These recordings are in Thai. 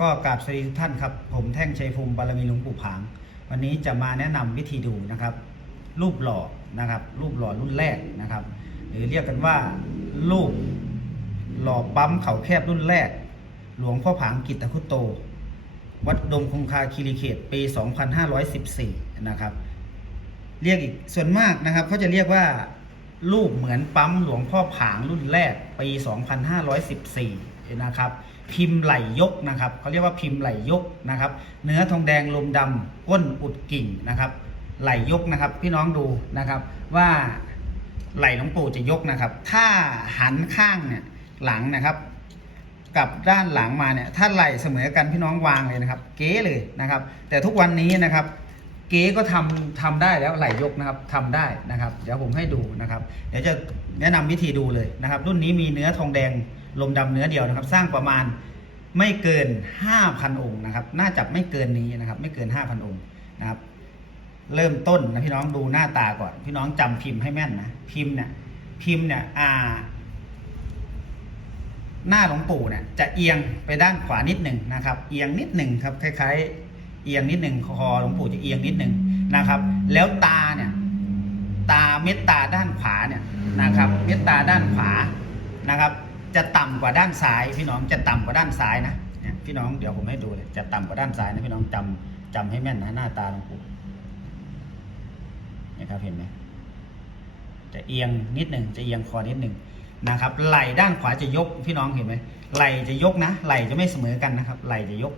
ก็กราบสวัสดีทุกท่านครับ ผมแท่งชัยภูมิบารมีหลวงปู่ผาง วันนี้จะมาแนะนำวิธีดูนะครับ รูปหล่อนะครับ รูปหล่อรุ่นแรกนะครับ หรือเรียกกันว่า รูปหล่อปั๊มเขาแคบรุ่นแรก หลวงพ่อผางกิตตคุโต วัดดมคงคาคีรีเขตปี 2514 นะครับ เรียกอีกส่วนมากนะครับเขาจะเรียกว่า รูปเหมือนปั๊มหลวงพ่อผางรุ่นแรกปี 2514 นะครับ พิมพ์ไหลยกนะครับเขาเรียกว่าพิมพ์ไหลยกนะครับ เนื้อทองแดงลมดำก้นอุดกิ่งนะครับ ไหลยกนะครับ พี่น้องดูนะครับว่าไหลหลวงปู่จะยกนะครับ ถ้าหันข้างเนี่ยหลังนะครับ กับด้านหลังมาเนี่ย ถ้าไหลเสมอกันพี่น้องวางเลยนะครับ เก๋เลยนะครับ แต่ทุกวันนี้นะครับเก๋ก็ทำทำได้แล้วไหลยกนะครับทำได้นะครับ เดี๋ยวผมให้ดูนะครับ เดี๋ยวจะแนะนำวิธีดูเลยนะครับ รุ่นนี้มีเนื้อทองแดง ลมดำเนื้อเดียวนะครับ สร้างประมาณไม่เกิน 5,000 องค์นะครับ น่าจะไม่เกินนี้นะครับ ไม่เกิน 5,000 องค์นะครับ เริ่มต้นนะพี่น้องดูหน้าตาก่อน พี่น้องจำพิมพ์ให้แม่นนะพิมพ์เนี่ยพิมพ์เนี่ยอ่า หน้าหลวงปู่เนี่ยจะเอียงไปด้านขวานิดหนึ่งนะครับ เอียงนิดหนึ่งครับคล้าย ๆ เอียงนิดหนึ่งคอหลวงปู่จะเอียงนิดหนึ่งนะครับ แล้วตาเนี่ยตาเม็ดตาด้านขวาเนี่ยนะครับ เม็ดตาด้านขวานะครับ จะต่ำกว่าด้านซ้าย พี่น้องจะต่ำกว่าด้านซ้ายนะพี่น้องเดี๋ยวผมให้ดูเลยจะต่ำกว่าด้านซ้ายนะพี่น้องจำจำให้แม่นนะหน้าตาหลวงปู่นะครับเห็นไหมจะเอียงนิดหนึ่งจะเอียงคอนิดหนึ่งนะครับ ไหล่ด้านขวาจะยกพี่น้องเห็นไหมไหล่จะยกนะ ไหล่จะไม่เสมอกันนะครับ ไหล่จะยก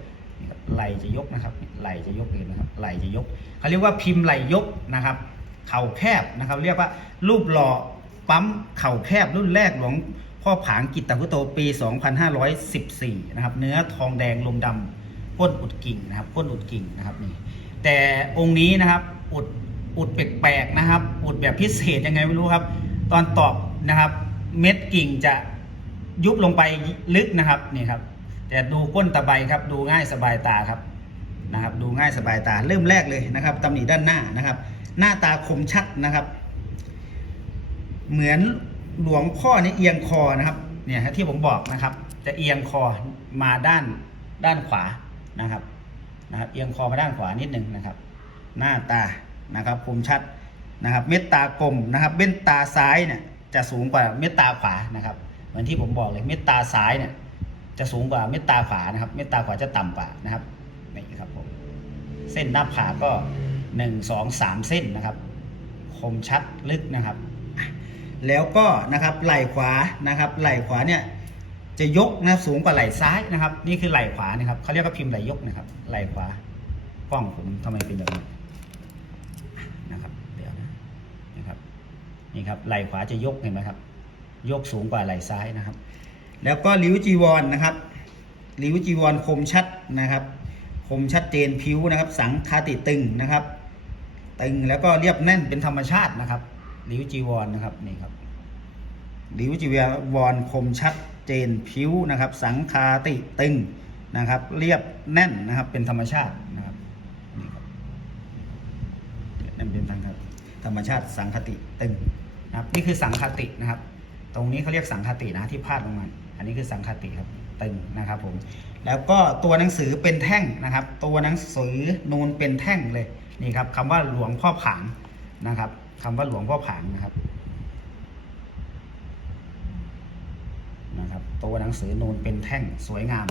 ไหล่จะยกนะครับ ไหล่จะยกเห็นไหมครับ ไหล่จะยกเขาเรียกว่าพิมพ์ไหล่ยกนะครับ เข่าแคบนะครับ เรียกว่ารูปหล่อปั๊มเข่าแคบรุ่นแรกหลวง พ่อผางกิตตคุโตปี 2514 นะครับ เนื้อทองแดงลมดำก้นอุดกิ่งนะครับก้นอุดกิ่งนะครับนี่แต่องค์นี้นะครับอุดอุดแปลกๆนะครับ อุดแบบพิเศษยังไงไม่รู้ครับ ตอนตอบนะครับเม็ดกิ่งจะยุบลงไปลึกนะครับนี่ครับ แต่ดูก้นตะไบครับ ดูง่ายสบายตาครับนะครับ ดูง่ายสบายตาเริ่มแรกเลยนะครับตำหนิด้านหน้านะครับ หน้าตาคมชัดนะครับ เหมือน หลวงพ่อเนี่ยเอียงคอนะครับเนี่ยที่ผมบอกนะครับ จะเอียงคอมาด้านด้านขวานะครับนะครับ เอียงคอมาด้านขวานิดหนึ่งนะครับ หน้าตานะครับคมชัดนะครับ เม็ดตากลมนะครับเบ้นตาซ้ายเนี่ยจะสูงกว่าเม็ดตาขวานะครับเหมือนที่ผมบอกเลยเม็ดตาซ้ายเนี่ยจะสูงกว่าเม็ดตาขวานะครับ เม็ดตาขวาจะต่ำกว่านะครับนี่ครับผมเส้นหน้าผากก็หนึ่งสองสามเส้นนะครับ คมชัดลึกนะครับ แล้วก็นะครับไหล่ขวานะครับไหล่ขวาเนี่ยจะยกนะสูงกว่าไหล่ซ้ายนะครับ นี่คือไหล่ขวานะครับเขาเรียกว่าพิมพ์ไหล่ยกนะครับ ไหล่ขวากล้องผมทำไมเป็นแบบนี้นะครับเดี๋ยวนะนะครับนี่ครับไหล่ขวาจะยกเห็นไหมครับ ยกสูงกว่าไหล่ซ้ายนะครับ แล้วก็ริ้วจีวรนะครับริ้วจีวรคมชัดนะครับ คมชัดเจนผิวนะครับ สังคาติตึงนะครับ ตึงแล้วก็เรียบแน่นเป็นธรรมชาตินะครับ ริ้วจีวรนะครับนี่ครับริ้วจีวรคมชัดเจนผิวนะครับ สังคาติตึงนะครับ เรียบแน่นนะครับ เป็นธรรมชาตินะครับนี่ครับนั่นเป็นทางครับธรรมชาติสังคติตึงนะครับ นี่คือสังคตินะครับ ตรงนี้เขาเรียกสังคตินะที่พาดลงมาอันนี้คือสังคติครับตึงนะครับผมแล้วก็ตัวหนังสือเป็นแท่งนะครับ ตัวหนังสือนูนเป็นแท่งเลยนี่ครับคำว่าหลวงพ่อผางนะครับ คำว่าหลวงพ่อผางนะครับนะครับตัวหนังสือนูนเป็นแท่งสวยงาม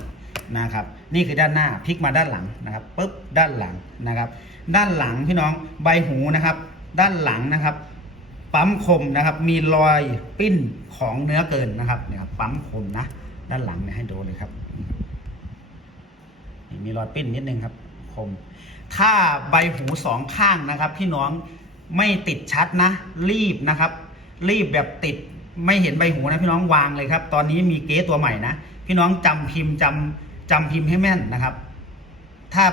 นะครับ นี่คือด้านหน้าพลิกมาด้านหลังนะครับปุ๊บด้านหลังนะครับ ด้านหลังพี่น้องใบหูนะครับ ด้านหลังนะครับ ปั๊มคมนะครับ มีรอยปิ้นของเนื้อเกินนะครับเนี่ยครับปั๊มคมนะ ด้านหลังเนี่ยให้ดูเลยครับ มีรอยปิ้นนิดนึงครับ คม ถ้าใบหูสองข้างนะครับ พี่น้อง ไม่ติดชัดนะ รีบนะครับ รีบแบบติดไม่เห็นใบหูนะพี่น้องวางเลยครับ ตอนนี้มีเก๊ตัวใหม่นะ พี่น้องจำพิมพ์จำจำพิมพ์ให้แม่นนะครับ ถ้า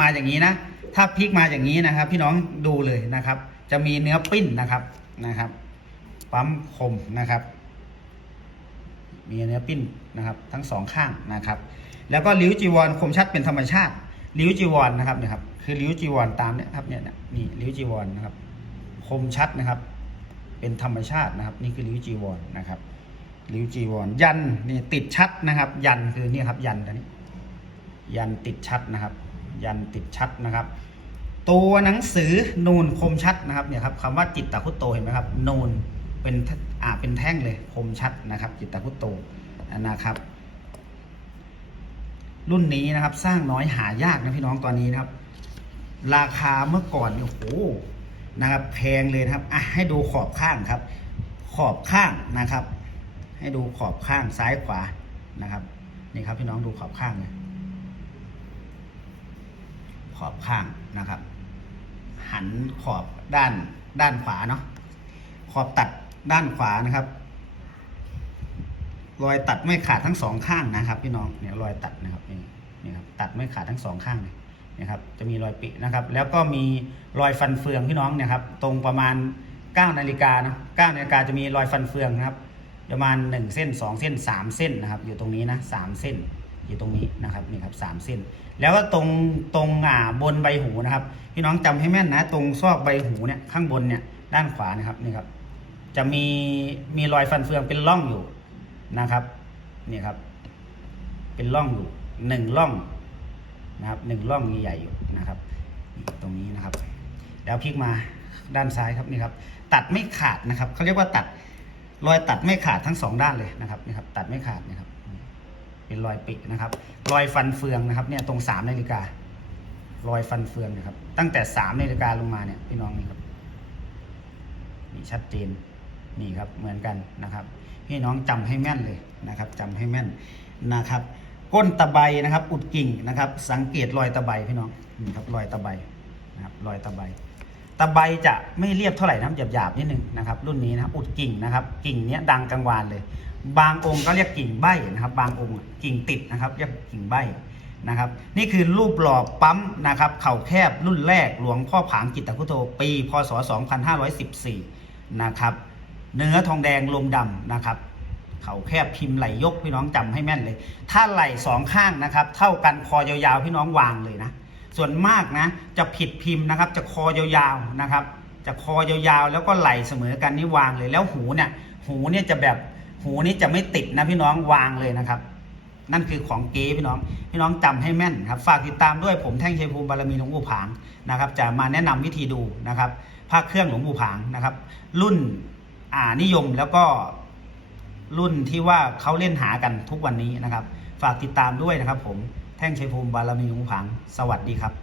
มาอย่างนี้นะ ถ้าพลิกมาอย่างนี้นะครับ พี่น้องดูเลยนะครับ จะมีเนื้อปิ้นนะครับนะครับ ปั๊มคมนะครับ มีเนื้อปิ้นนะครับ ทั้งสองข้างนะครับ แล้วก็ริ้วจีวรคมชัดเป็นธรรมชาติ ริ้วจีวรนะครับนะครับ คือริ้วจีวรตามเนี่ยครับเนี่ยนี่ริ้วจีวรนะครับ คมชัดนะครับ เป็นธรรมชาตินะครับ นี่คือริ้วจีวรนะครับริ้วจีวร ยันนี่ติดชัดนะครับ ยันคือนี่ครับ ยันตัวนี้ ยันติดชัดนะครับ ยันติดชัดนะครับ ตัวหนังสือนูนคมชัดนะครับเนี่ยครับคำว่าจิตตะคุตโตเห็นไหมครับนูนเป็นอ่าเป็นแท่งเลยคมชัดนะครับ จิตตะคุตโตนะครับ รุ่นนี้นะครับ สร้างน้อยหายากนะพี่น้องตอนนี้นะครับ ราคาเมื่อก่อนเนี่ยโอ้โหนะครับแพงเลยนะครับอะให้ดูขอบข้างครับ ขอบข้างนะครับ ให้ดูขอบข้างซ้ายขวานะครับนี่ครับพี่น้องดูขอบข้างเลยขอบข้างนะครับ หันขอบด้านด้านขวาเนาะขอบตัดด้านขวานะครับ รอยตัดไม่ขาดทั้งสองข้างนะครับ พี่น้องเนี่ยรอยตัดนะครับนี่นี่ครับตัดไม่ขาดทั้งสองข้างเลยนะครับจะมีรอยปินะครับ แล้วก็มีรอยฟันเฟืองพี่น้องเนี่ยครับตรงประมาณ9นาฬิกานะ9นาฬิกาจะมีรอยฟันเฟืองนะครับ ประมาณ 1 เส้น 2 เส้น 3 เส้นนะครับ อยู่ตรงนี้นะ3เส้นอยู่ตรงนี้นะครับนี่ครับสามเส้น แล้วก็ตรงตรงอ่าบนใบหูนะครับพี่น้องจำให้แม่นนะ ตรงซอกใบหูเนี่ยข้างบนเนี่ยด้านขวานะครับนี่ครับจะมีมีรอยฟันเฟืองเป็นร่องอยู่ นะครับนี่ครับ เป็นร่องอยู่หนึ่งร่องนะครับหนึ่งร่องใหญ่อยู่นะครับตรงนี้นะครับแล้วพลิกมาด้านซ้ายครับนี่ครับ ตัดไม่ขาดนะครับเขาเรียกว่าตัดรอยตัดไม่ขาดทั้งสองด้านเลยนะครับนี่ครับ ตัดไม่ขาดนะครับ เป็นรอยปินะครับ รอยฟันเฟืองนะครับ เนี่ยตรงสามนาฬิการอยฟันเฟืองนะครับ ตั้งแต่สามนาฬิกาลงมาเนี่ยพี่น้องนี่ครับนี่ชัดเจนนี่ครับเหมือนกันนะครับ พี่น้องจำให้แม่นเลยนะครับจำให้แม่นนะครับ ก้นตะไบนะครับ อุดกิ่งนะครับ สังเกตรอยตะไบพี่น้องนี่ครับรอยตะไบนะครับรอยตะไบตะไบจะไม่เรียบเท่าไหร่นะครับหยาบๆนิดนึงนะครับ รุ่นนี้นะครับอุดกิ่งนะครับ กิ่งเนี้ยดังกังวานเลย บางองค์ก็เรียกกิ่งใบนะครับ บางองค์กิ่งติดนะครับ เรียกกิ่งใบนะครับ นี่คือรูปหล่อปั๊มนะครับ เข่าแคบรุ่นแรกหลวงพ่อผางกิตตคุโตปี พศ 2514 นะครับ เนื้อทองแดงลมดำนะครับ เขาแคบพิมพ์ไหลยกพี่น้องจำให้แม่นเลย ถ้าไหลสองข้างนะครับ เท่ากันคอยาวๆพี่น้องวางเลยนะ ส่วนมากนะ จะผิดพิมพ์นะครับ จะคอยาวๆนะครับ จะคอยาวๆแล้วก็ไหลเสมอกันนี่วางเลย แล้วหูเนี่ย หูเนี่ยจะแบบหูนี่จะไม่ติดนะพี่น้องวางเลยนะครับ นั่นคือของเก๊พี่น้อง พี่น้องจำให้แม่นครับ ฝากติดตามด้วยผมแท่งชัยภูมิบารมีหลวงปู่ผางนะครับ จะมาแนะนำวิธีดูนะครับภาคเครื่องหลวงปู่ผางนะครับ รุ่น อ่านิยมแล้วก็รุ่นที่ว่าเขาเล่นหากันทุกวันนี้นะครับ ฝากติดตามด้วยนะครับผมแท่งชัยภูมิบารมีหลวงปู่ผางสวัสดีครับ